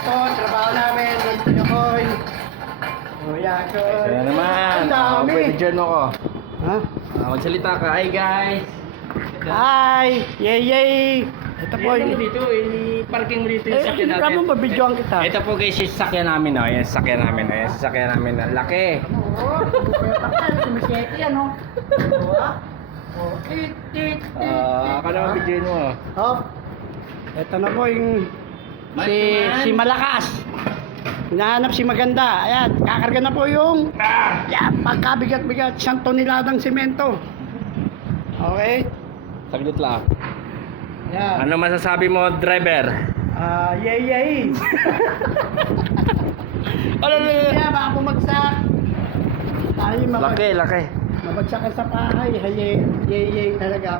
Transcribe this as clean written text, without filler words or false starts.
Ito, trabaho namin. Dito ko. Kuya ko. Kaya naman. Ang dami. Pwede mo ko. Ha? Magsalita ka. Hi guys. Hi! Yay, yay! Ito po Ayan mo dito, parking mo dito yung sakyan natin. Ikaw mo, mabidyoan kita. Ito po guys, yung sasakyan namin. Oh. Yung sasakyan namin. Oh. Yung sasakyan namin. Ang laki. Oo, bakal, sumisete yan, no? Oo, Ako naman videoin mo. Oh, ito na po yung si Malakas. Hinahanap si Maganda. Ayan, kakarga na po yung yan, pagkabigat-bigat, 1 toneladang semento. Okay? Saglit lang. Yan. Ano masasabi mo, driver? Yay, yay. Kaya baka bumagsak. Tayo Laki, laki. mabagsakan sa pahay. Yay, yay, yay talaga.